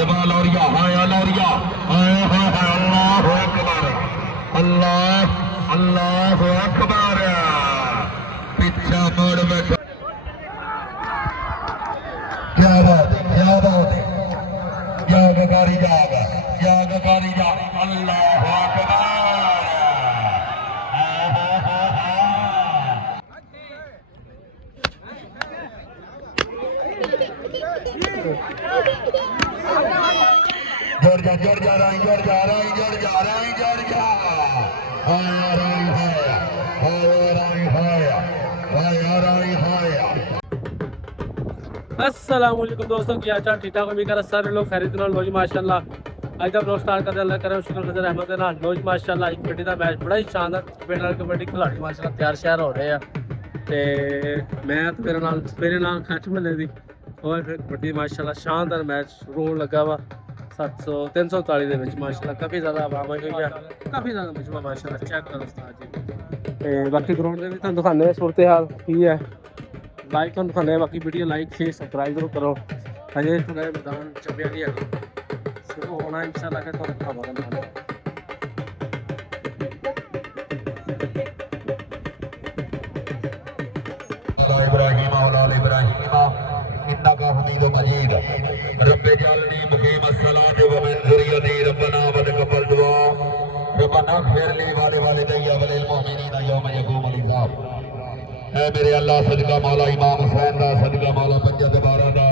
निभा लौरिया हाय लौरिया हाय हाय हाय अल्लाह अकबर अल्लाह अल्लाह अकबर पीछा मोड़ में क्या बात है जाग कारी जाग अल्लाह अकबर जुड़ जा रहा अस्सलामुअलैकुम दोस्तों, क्या हाल चाल? ठीक ठाक उम्मीद कर सारे लोग खैरियत नाल लो जी माशाअल्लाह। अज का ब्लॉग स्टार्ट करते अल्लाह करे शुक्र खजर अहमद नाल लो जी माशाअल्लाह। एक कबड्डी का मैच बड़ा ही शानदार पिंड वाली कबड्डी खिलाड़ी माशाअल्लाह तैयार श्यार हो रहे हैं ते मैं तो मेरे नाल खच मिले दी और फिर कबड्डी माशाअल्लाह शानदार मैच रोन लगा वा 340 ਦੇ ਵਿੱਚ ਮਾਸ਼ਾਅੱਲਾ ਕਾਫੀ ਜ਼ਿਆਦਾ ਆਵਾਜ਼ ਹੋਈ ਹੈ, ਕਾਫੀ ਜ਼ਿਆਦਾ ਮਜਮਾ ਮਾਸ਼ਾਅੱਲਾ ਚੈੱਕ ਕਰੋ ਉਸਤਾਦ ਜੀ। ਤੇ ਬਾਕੀ ਗਰਾਊਂਡ ਦੇ ਵਿੱਚ ਤੁਹਾਨੂੰ ਦਿਖਾਉਂਦੇ ਹਾਂ ਸੂਰਤ ਹਾਲ ਕੀ ਹੈ, ਲਾਈਕ ਤੁਹਾਨੂੰ ਦਿਖਾਉਂਦੇ ਬਾਕੀ ਵੀਡੀਓ ਲਾਈਕ ਸ਼ੇਅਰ ਸਬਸਕ੍ਰਾਈਬ ਜ਼ਰੂਰ ਕਰੋ। ਅਜੇ ਥੋੜਾ ਮੈਦਾਨ ਚੱਬਿਆ ਨਹੀਂ ਹੈਗਾ, ਸ਼ੁਰੂ ਹੋਣਾ ਇਨਸ਼ਾਅੱਲਾ ਕਿ ਤੁਹਾਨੂੰ ਦਿਖਾਵਾਂਗਾ। इब्राहिम औलाद इब्राहिम इन्नका हमीद मजीद रब्बे जालनी मुकीम अस्सलात व मिन ज़ुर्रियती रब्बना व तक़ब्बल दुआ रब्बना ग़फिर ली व लिवालिदैया व लिल मुमिनीना यौम यक़ूमुल हिसाब। ऐ मेरे अल्लाह सदका मौला इमाम हुसैन दा, सदका मौला पंजा दबारा दा,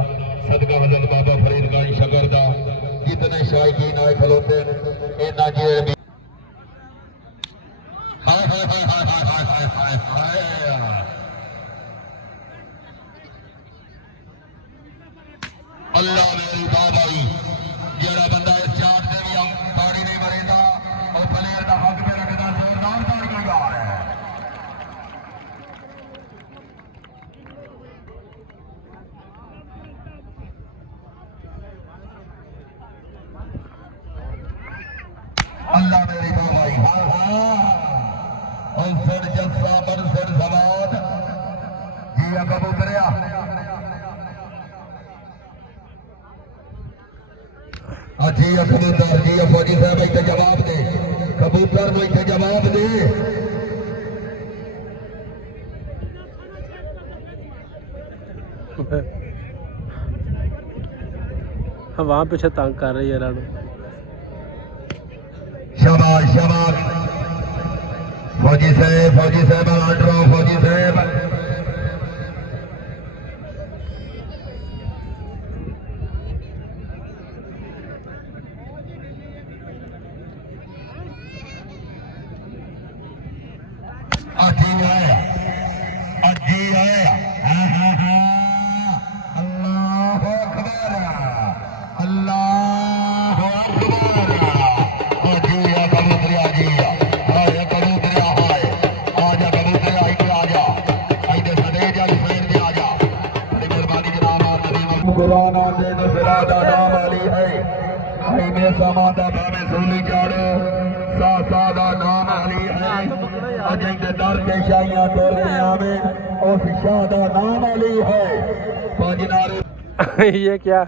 सदका हज़रत बाबा फरीद गाई शकर दा, जितने शायकीन आए खलोते इन्ना जे हाय हाय हाय हाय हाय हाय हाय अल्लाह मेरी बाबाई जेड़ा बंदा इस चाट से भी ताड़ी नहीं मरेगा और प्लेयर का हक में रखता जोरदार ताड़ी लगा है। अल्लाह मेरी बाबाई हाँ हाँ और सिर जस्सा पर सिर सवाद जी कबूतरिया जी कबूतर जी फौजी साहब इतने जवाब दे, कबूतर को इतने जवाब दे। वहां पीछे तंग कर रही है शाबाश शाबाश फौजी साहब फौजी साहब ये क्या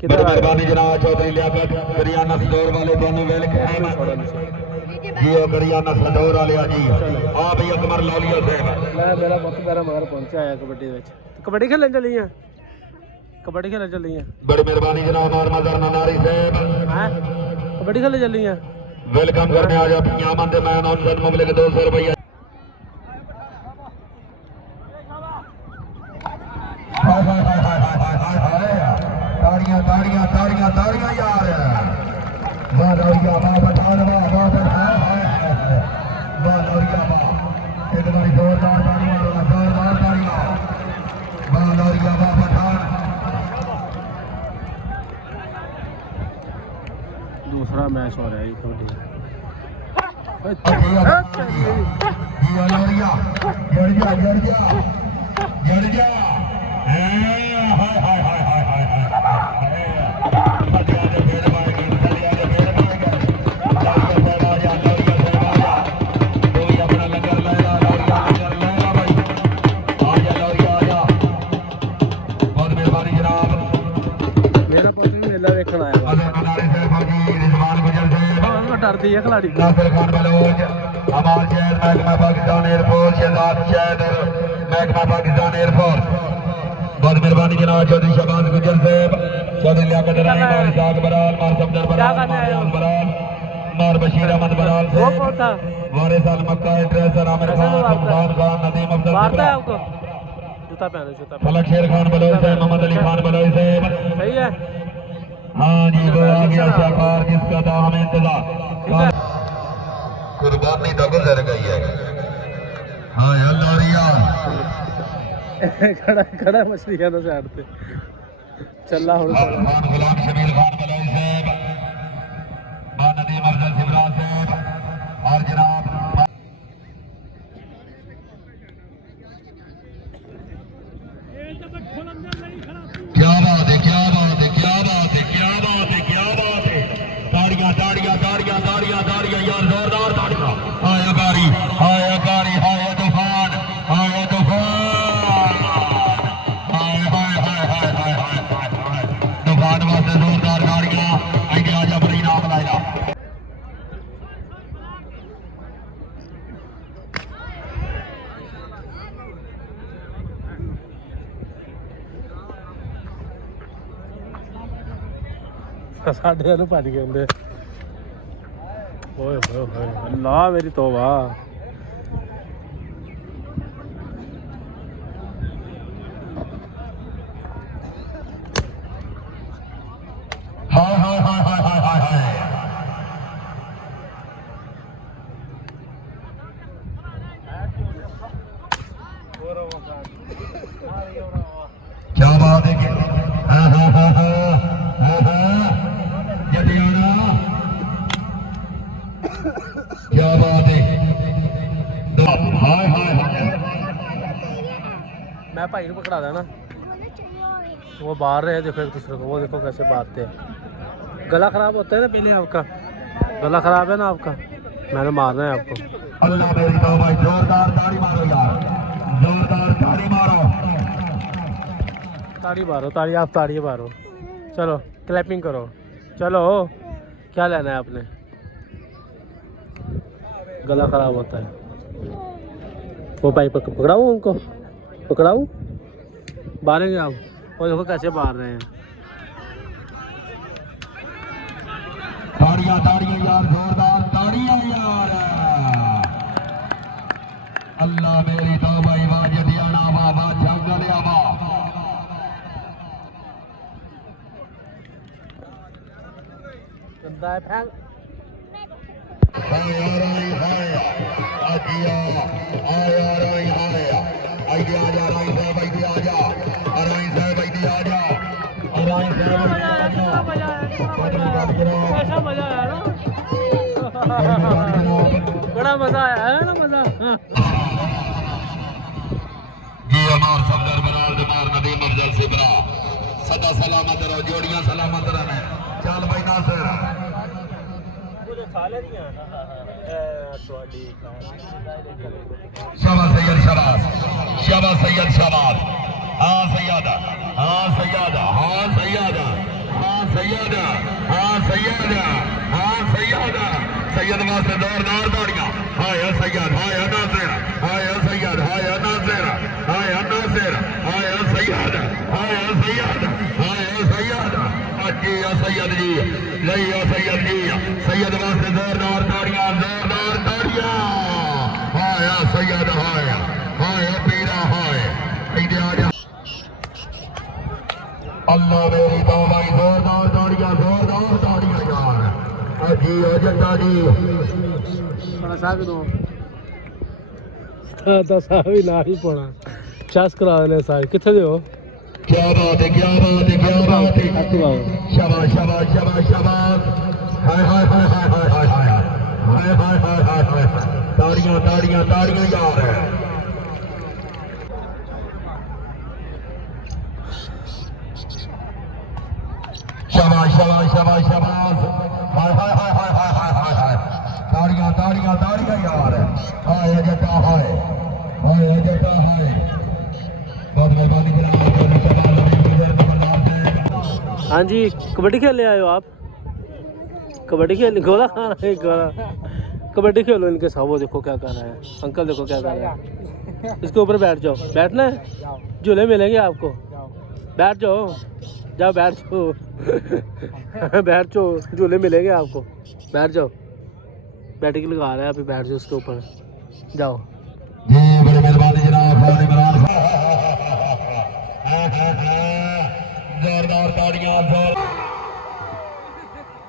किधर मेहरबानी जनाब चौधरी लियाकत गरियाना सदौर वाले बनो वेलकम जी और गरियाना सदौर वाले जी आ भाई अकबर लौलिया साहब मैं मेरा बहुत प्यारा मगर पहुंचा है कबड्डी में कबड्डी खेलन चली है कबड्डी खेलन चली है बड़ी मेहरबानी जनाब और मदर ननारी साहब हैं कबड्डी खेलन चली है वेलकम करने आ जा यामन दे मैन ऑन सन मुबलिक 200 रुपया ताड़ियां ताड़ियां ताड़ियां ताड़ियां यार वाह लौरिया वाह बटान वाह वाह वाह लौरिया वाह एक बारी जोरदार ताड़ियां जोरदार ताड़ियां वाह लौरिया वाह बटान। दूसरा मैच हो रहा है लौरिया जड़ जा मेरा ਮੇਲਾ ਵੇਖਣ ਆਇਆ ਵਾ अजय मनारी से फौजी रिजवान गुजर से ਉਹ ਡਰਦੀ ਹੈ ਖਿਲਾੜੀ नासिर खान बलोच अमाल शहर महकमा पाकिस्तान एयरफोर्स शहजाद शहर महकमा पाकिस्तान एयरफोर्स बहुत मेहरबानी जनाब चौधरी शहबाज गुजर साहब चौधरी लियाकत रहीम और इसाक बराल मार सफदर बराल मार रियाज बराल मार बशीर अहमद बराल से वो कौन था वारिस अल मक्का ड्रेसर आमिर खान फरमान खान नदीम अफजल मारता है सिब्रा आपको जूता पहनो जूता पहनो फलक शेर खान बलोच से मोहम्मद अली खान बलोच से सही है हाँ जी वो आ गया शाहकार जिसका था हमें इंतजार कुर्बानी तो गुजर गई है हाँ अल्लाह रिया खड़ा खड़ा मछली है ना साइड पे चला हो खान गुलाम शमीर खान बलोच साहब मां नदीम अफजल सिब्रा साहब और जनाब क्या बात है क्या बात है क्या बात है क्या बात है क्या बात है ताड़ियां ताड़ियां ताड़ियां ताड़ियां ताड़ियां यार जोरदार ताड़ियां हाय कारी हाय कारी हाय तूफान हाय तूफान हाय हाय हाय हाय हाय हाय हाय तूफान वास्ते जोरदार ताड़ियां आगे आजा बड़ी नाम लाया ਸਾਡੇ ਨੂੰ ਭੱਜ ਗਏ ਹੁੰਦੇ ਓਏ ਹੋਏ ਹੋਏ ਅੱਲਾ ਮੇਰੀ ਤੋਬਾ हाय हाय हाय हाय हाय हाय हाय क्या बात है हाँ हाँ हाँ हाँ हाँ हाँ जटियाना क्या बात है हाय हाय हाय मैं भाई को पकड़ा देना वो बाहर रहे देखो एक दूसरे को वो देखो कैसे बातते हैं गला खराब होता है ना पहले आपका गला खराब है ना आपका मैंने मारना है आपको अल्लाह मेरी तौबा जोरदार ताड़ी मारो यार जोरदार ताड़ी मारो ताड़ी आप ताड़ी मारो चलो क्लैपिंग करो चलो क्या लेना है आपने गला खराब होता है वो भाई पकड़ाऊँ उनको पकड़ाऊँ मारेंगे आप वो देखो कैसे मार रहे हैं ताड़ियां ताड़ियां यार जोरदार ताड़ियां यार अल्लाह मेरी तौबा वाजिदियाना बाबा जंगलिया बा गंदा है फैंग हाय राई हाय आजिया आया राई हाय आइए आजा राई साहब आइए आजा राई साहब आइए आजा राई साहब कैसा मजा आया ना बड़ा मजा आया है ना मजा जी हमार सफदर बराल दिमार नदीम अफजल सिब्रा सदा सलामत रहो जोड़ियां सलामत रहे चल भाई नासिर शाबाश सैयद शाबाश शाबाश सैयद शाबाश हाँ सैयदा हाँ सैयदा हाँ सैयदा हाँ सैयदा हाँ सैयदा हाँ सैयदा सैयद वास्ते जोरदार ताड़ियां हाय सैयद हाय नासिर हाय सैयद हाय नासिर हाय नासिर हाय सैयद हाय सैयद हाय सैयद जी सैयद जी नहीं सैयद जी सैयद वास्ते जोरदार ताड़ियां हाय सैयद हाय हाय पीरा हाय इधर आ जा अल्लाह मेरी तौबा जोरदार ताड़ियां यार जी अजंता जी बड़ा साहब दो दस भी ना ही पड़ा चस करा देने सारे कितने दे क्या बात है क्या बात है क्या बात है शाबाश शाबाश शाबाश शाबाश हाय हाय हाय हाय हाय हाय हाय हाय हाय हाय हाय हाय ताड़ियां ताड़ियां ताड़ियां यार शाबाश शाबाश शाबाश शाबाश हाय हाय हाय हाय हाय हाय हाय हाय ताड़ियां ताड़ियां ताड़ियां यार हाय जटा हाय जटा हाय बहुत मेहरबानी जनाब हाँ जी, कबड्डी खेलने आए हो आप? कबड्डी खेलने गोला खाना है गोला। कबड्डी खेलो इनके साथ। वो देखो क्या कर रहा है अंकल, देखो क्या कर रहा है। इसके ऊपर बैठ जाओ। बैठना है, झूले मिलेंगे आपको। बैठ जाओ, जाओ बैठ जाओ। बैठ जाओ, झूले मिलेंगे आपको। बैठ जाओ, बैटिंग लगा रहा है अभी, बैठ जाओ उसके ऊपर। जाओ जी बड़ी मेहरबानी जनाब। इमरान जोरदार ताड़ियां।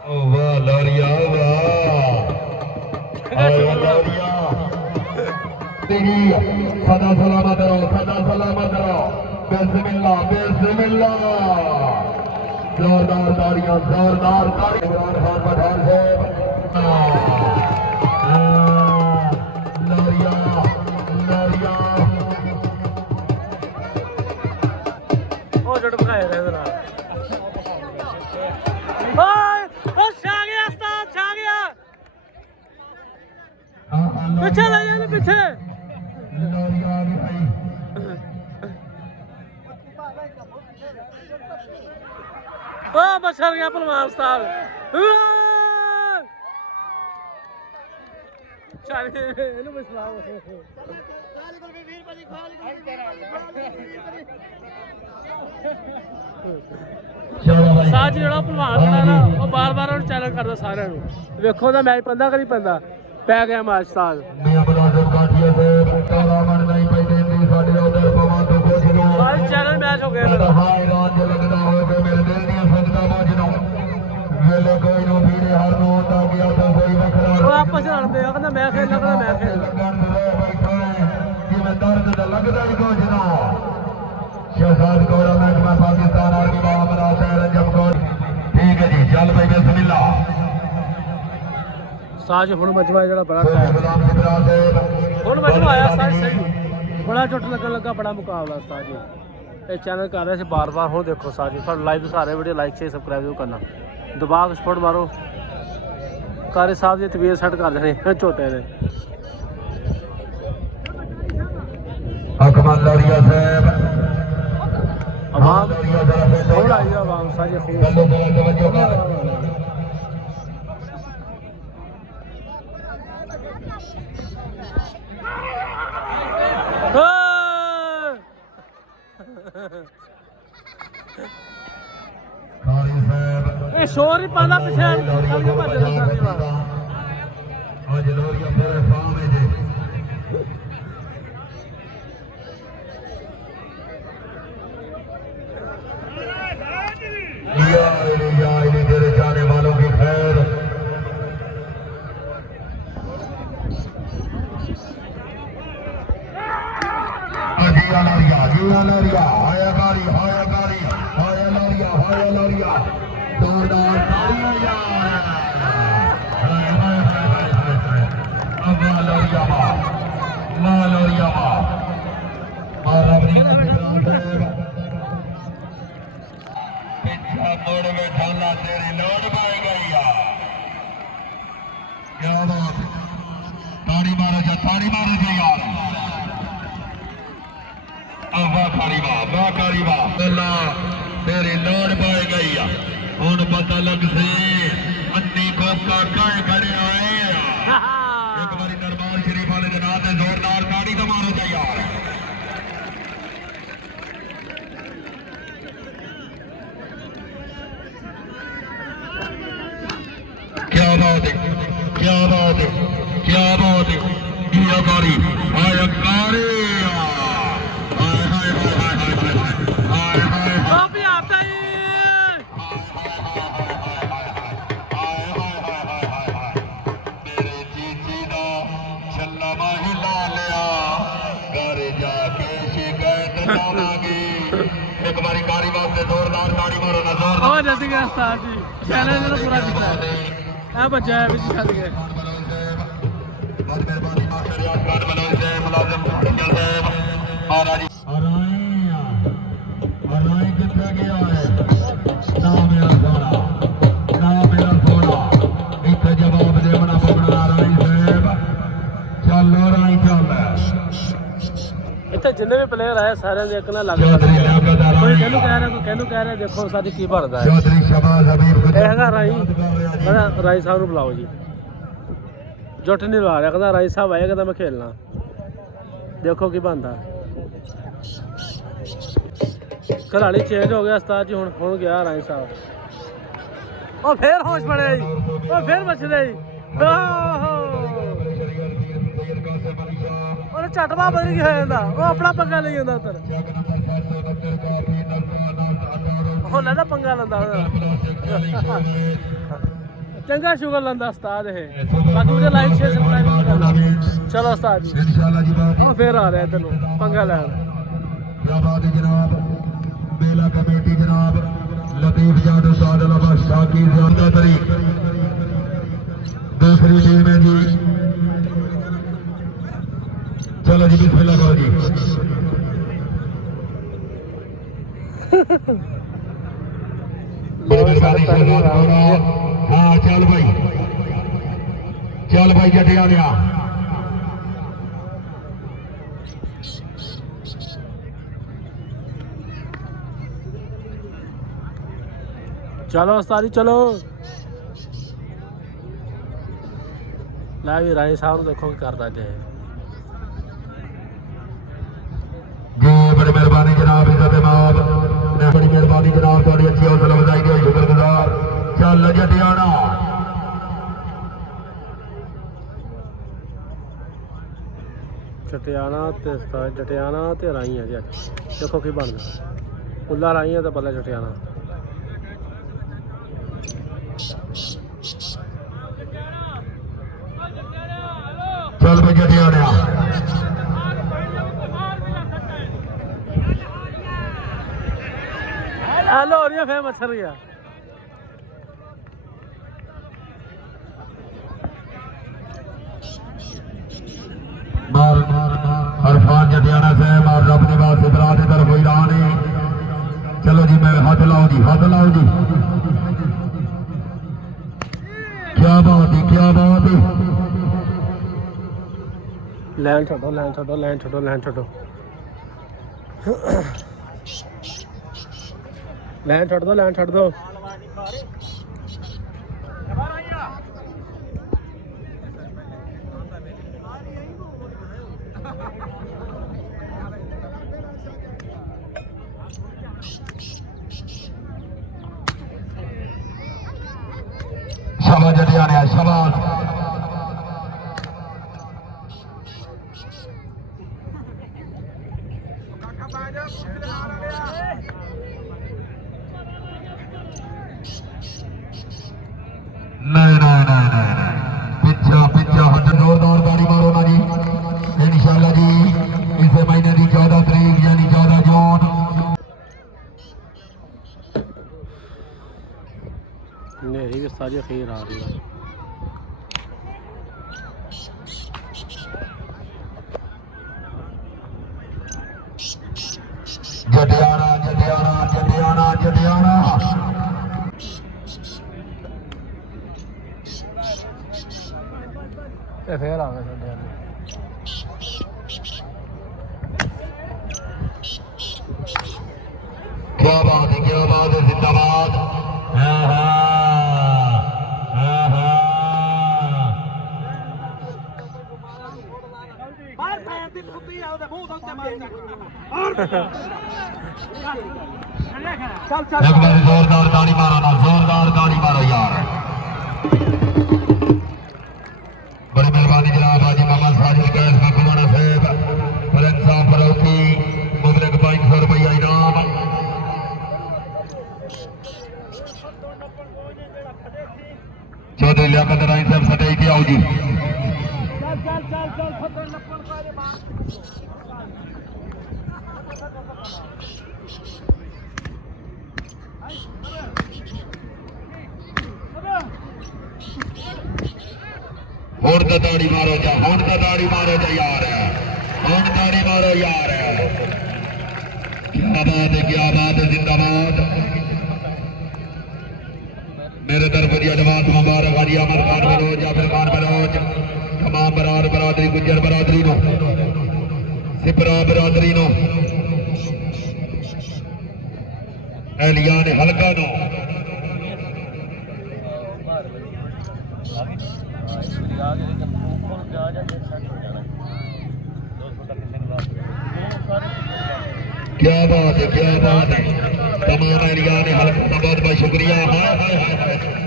ओ वाह लोरिया, वाह लोरिया। सदा सलामत रहो, सदा सलामत रहो। बिस्मिल्लाह बिस्मिल्लाह। जोरदार ताड़ियां, जोरदार ताड़ियां। इमरान खान पठान साहब लोरिया लोरिया। ओ जड़ पकाए रहे जरा। ओए ओ छा गया उस्ताद, छा गया। पीछे ले जाने, पीछे। ओ बचर गया पहलवान उस्ताद। चल ਇਹਨੂੰ ਬਸਲਾਓ। ਸਾਜ ਜਿਹੜਾ ਭਲਵਾਨ ਖੜਾ ਨਾ ਉਹ ਬਾਰ-ਬਾਰ ਉਹਨੂੰ ਚੈਲੰਜ ਕਰਦਾ ਸਾਰਿਆਂ ਨੂੰ। ਵੇਖੋ ਉਹਦਾ ਮੈਚ ਪੈਂਦਾ ਕਿ ਨਹੀਂ ਪੈਂਦਾ। ਪੈ ਗਿਆ ਮੈਚ ਸਾਜ। ਸਾਜ ਚੈਲੰਜ ਮੈਚ ਹੋ ਗਿਆ ਮੇਰਾ। ਉਹ ਆਪਸ ਨਾਲ ਲੜਦੇ ਆ, ਕਹਿੰਦਾ ਮੈਂ ਖੇਲਣਾ, ਕਹਿੰਦਾ ਮੈਂ ਖੇਲਣਾ। शहजाद गौरव महकमा पाकिस्तान आर्मी मामला रंजम कौर। ठीक है जी, चल भाई बिस्मिल्लाह। साज हुण मजमा ਜਿਹੜਾ ਬੜਾ ਹੁਣ ਮਜਮਾ ਆਇਆ ਸਾਜ ਸਹੀ ਬੜਾ ਝੁੱਟ ਲੱਗਣ ਲੱਗਾ। ਬੜਾ ਮੁਕਾਬਲਾ ਸਾਜ ਜੀ। ਇਹ ਚੈਨਲ ਕਰ ਰਹੇ ਸੀ ਬਾਰ-ਬਾਰ। ਹੁਣ ਦੇਖੋ ਸਾਜ ਜੀ ਤੁਹਾਨੂੰ ਲਾਈਵ ਦਿਖਾ ਰਹੇ। ਵੀਡੀਓ ਲਾਈਕ ਸ਼ੇਅਰ ਸਬਸਕ੍ਰਾਈਬ ਜ਼ਰੂਰ ਕਰਨਾ। ਦਬਾ ਕੇ ਸਪੋਰਟ ਮਾਰੋ। ਕਾਰੇ ਸਾਹਿਬ ਦੀ ਤਬੀਅਤ ਸੈੱਟ ਕਰ ਦੇਣੇ ਝੋਟੇ ਨੇ। अकमल लोरिया साहब आवाम थोड़ा ही आवाम साज खीर शोर ही पाना पिछले आज लोरिया पूरे फार्म है जी। तेरे जाने वालों की खैर। जिया लोरिया हाया गाड़ी हाया गाड़ी हाया लोरिया हाया लोरिया। जोरदार तालियां यार। अब लोरिया मां लोरिया मां और अपनी मोड़ में ढाला तेरी लोड पाई गई यार। क्या बात है, ताड़ी मारो जा यार। वाह तेरी लोड पाई गई है। हुण पता लग से अन्नी कोका कह खड़े आए। एक बारी दरबार शरीफ वाले के नाम से जोरदार ताड़ी तो मारो जा यार। क्या बात है, क्या बात है, क्या बात है। जिया कारी आया कारी। हाय हाय हाय हाय हाय हाय हाय हाय। अभी आता ही मेरे चीची दा छल्ला महिला लिया घर जाके शिकायत करांगे। एक बारी कारी वास्ते जोरदार ताड़ी मारो ना जोरदार। और जल्दी गया उस्ताद जी चैलेंज ने पूरा किया है बच्चा है बीच छत गए। बहुत मेहरबानी मास्टर रियाज खान मनोज से मुलाजिम सिंगल साहब महाराज अराई कितना गया है ना मेरा सोना इतना जवाब देना पड़ना। अराई साहब चल अराई चल इतना जिन्ने भी प्लेयर आए सारे ने एक ना लग चौधरी लियाकत कोई राणी कहनू कह रहा कोई कहनू कह रहा देखो सारी की बनता है चौधरी शबाज हबीब ਇਹ ਹੈਗਾ ਰਾਈ ਕਹਿੰਦਾ ਰਾਈ ਸਾਹਿਬ ਨੂੰ ਬੁਲਾਓ ਜੀ ਜੁੱਟ ਨਹੀਂ ਲਵਾ ਰਿਹਾ ਕਹਿੰਦਾ ਰਾਈ ਸਾਹਿਬ ਆਏ ਕਹਿੰਦਾ ਮੈਂ ਖੇਲਣਾ ਦੇਖੋ ਕੀ ਬਣਦਾ ਘਰਾਲੀ ਚੇਂਜ ਹੋ ਗਿਆ ਉਸਤਾਦ ਜੀ ਹੁਣ ਗਿਆ ਰਾਈ ਸਾਹਿਬ ਉਹ ਫੇਰ ਹੋਸ਼ ਬਣਿਆ ਜੀ ਉਹ ਫੇਰ ਬਚਦੇ ਜੀ ਉਹਨੇ ਝਟਵਾ ਬਦਲ ਗਿਆ ਜਾਂਦਾ ਉਹ ਆਪਣਾ ਪੰਗਾ ਲਈ ਜਾਂਦਾ ਉੱਧਰ ਉਹ ਲੈਂਦਾ ਪੰਗਾ ਲੈਂਦਾ ਚੰਗਾ ਸ਼ੁਗਰ ਲੈਂਦਾ ਉਸਤਾਦ ਇਹ ਬਾਕੀ ਉਹਦੇ ਲਾਈਕ ਸ਼ੇਅਰ ਸਬਸਕ੍ਰਾਈਬ ਕਰਨਾ ਚਲੋ ਉਸਤਾਦ ਜੀ इंशाल्लाह जी बात ਉਹ ਫੇਰ ਆ ਰਿਹਾ ਇੱਧਰ ਨੂੰ ਪੰਗਾ ਲੈਣ जनाब जनाब मेला कमेटी जनाब लतीफ जादव सादल अब्बास शाकिर ज़िंदा तरीक दूसरी टीम है जी चलो जी बिस्मिल्लाह करो जी बड़ी मेहरबानी शुरुआत करो हाँ चल भाई जटिया दिया चलो उस्ताद जी चलो लै भी राय साहब देखो की करता जे जी बड़ी मेहरबानी जनाब इज्जत माब बड़ी मेहरबानी जनाब थोड़ी अच्छी हौसला अफजाई की शुक्रगुजार चल जटियाना जटियाना ते उस्ताद जटियाना ते राई है जी देखो की बनदा उल्ला राई है तो पहले जटियाना चल भाई जटियाना हेलो हो रही है फेम अच्छा रही है अरफान जटियाना से मार रब निवास इतरा की तरफ ईरान है चलो जी मैं हाथ लाओ जी क्या बात है लैन छोड़ो लैन छोड़ो लैन छोड़ दो शाबाश जटियाना शाबाश नहीं पिछा हट जोरदार ताड़ी मारो ना जी इंशाल्लाह जी इस महीने की 14 तरीक यानी 14 जून नेरी भी सारी खीर आ रही है जटियाना फिर आ गए साढ़े क्या बात है जिंदाबाद एक बार जोरदार ताड़ी मारो यार बड़ी मेहरबानी जनाब हाजी मोहम्मद साजिद कैस मखमूना साहब फरंसा फरोकी मुबलक 500 रुपया इनाम चौधरी लियाकत राई साहब सटे के आओ जी ਹੁਣ ਤਾਂ ਤਾੜੀ ਮਾਰੋ ਜਾ ਯਾਰ क्या बात है जिंदाबाद मेरे तरफ जी एडवांस मुबारक हाजी अमर खान बलोच जाफिर खान बलोच तमाम बरादरी गुज्जर बरादरी को ਸਿਪਰਾ ਬਰਾਦਰੀ ਨੂੰ ਐਲੀਆਂ ਨੇ ਹਲਕਾ ਨੂੰ क्या बात है तमाम एलिया ने हल्का का बहुत बहुत शुक्रिया हाय हाय हाय हाय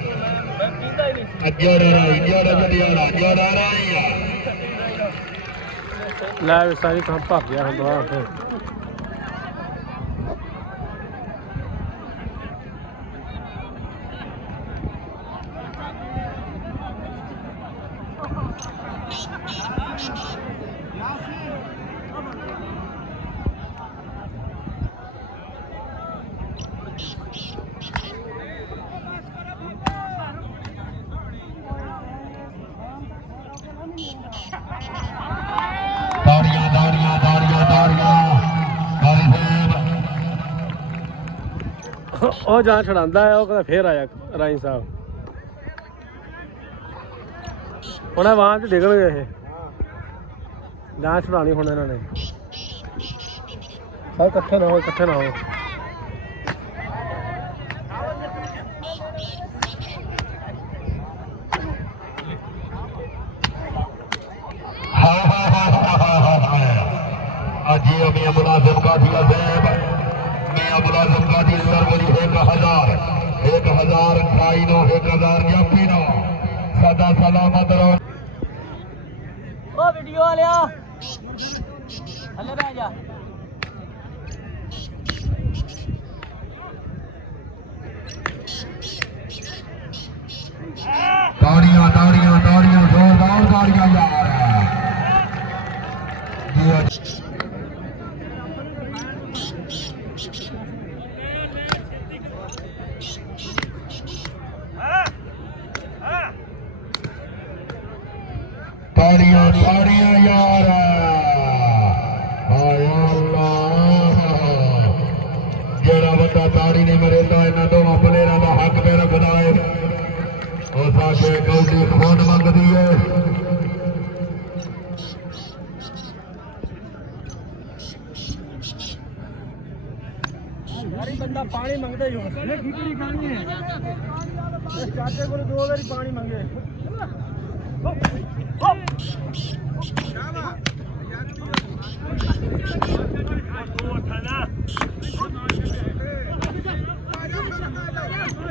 ਲੈ ਵੀ ਸਾਰੀ ਕੰਮ ਭਰ ਗਿਆ ਹੁਣ ਦੁਬਾਰਾ ਫਿਰ ਉਹ ਜਾਂ ਛੜਾਂਦਾ ਹੈ ਉਹ ਕਹਿੰਦਾ ਫੇਰ ਆਇਆ ਰਾਈ ਸਾਹਿਬ ਹੁਣ ਆਵਾਂ ਤੇ ਡਿੱਗ ਗਏ ਇਹ ਜਾਂ ਛੜਾਣੀ ਹੁਣ ਇਹਨਾਂ ਨੇ ਸਭ ਇਕੱਠੇ ਨਾ ਹੋ अजी मियां मुलाजिम काठी अज़ैब मियां मुलाजिम काठी सर बोली 1000 खाई नो 1000 जापी नो सदा सलामत रहो ओ वीडियो वालिया हले रह जा ताड़ियां जोरदार ताड़ियां यार ताड़ियां यार हाय अल्लाह जरा बंदा ताड़ी नहीं मरेंदा इन्हां दोवां प्लेयरां दा हक पे रखदा है ਉਹ ਸਾਡੇ ਗੌਡੀ ਖੋਣ ਮੰਗਦੀ ਹੈ हरी बंदा पानी मंगदा ही होना ये खिचड़ी खानी है इस चाचे को 2 बारी पानी मंगे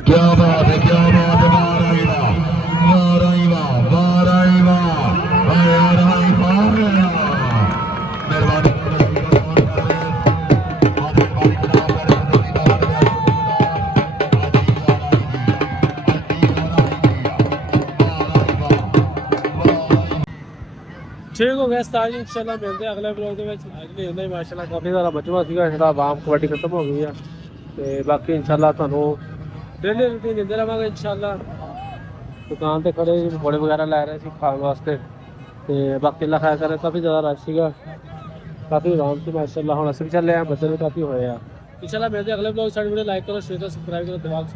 क्या बात है ठीक हो गया सताज इंशाल्लाह मिलते हैं अगले ब्लॉग ਦੇ ਵਿੱਚ ਅਗਲੇ ਹੁੰਦਾ ਹੀ ਮਾਸ਼ਾਅੱਲਾ ਕਾਫੀ ਸਾਰਾ ਬਚਵਾ ਸੀਗਾ ਜਿਹੜਾ ਆਵਾਮ ਕਬੱਡੀ ਖਤਮ ਹੋ ਗਈ ਆ ਤੇ ਬਾਕੀ ਇੰਸ਼ਾਅੱਲਾ ਤੁਹਾਨੂੰ ਡੇਲੀ ਰੂਟੀਨ ਦਿੰਦੇ ਰਹਾਂਗੇ ਇੰਸ਼ਾਅੱਲਾ ਦੁਕਾਨ ਤੇ ਖੜੇ ਪਕੌੜੇ ਵਗੈਰਾ ਲੈ ਰਹੇ ਸੀ ਖਾਣ ਵਾਸਤੇ ਤੇ ਬਾਕੀ ਅੱਲਾ ਖੈਰ ਕਰੇ ਕਾਫੀ ਜ਼ਿਆਦਾ ਰਸ਼ ਸੀਗਾ ਕਾਫੀ ਆਰਾਮ ਸੀ ਮਾਸ਼ਾਅੱਲਾ ਹੁਣ ਅਸੀਂ ਵੀ ਚੱਲੇ ਆ ਬੱਚੇ ਵੀ ਕਾਫੀ ਹੋਏ ਆ इंशाल्लाह मिलते हैं अगले ब्लॉग साइड वीडियो लाइक करो शेयर करो सब्सक्राइब करो दिमाग से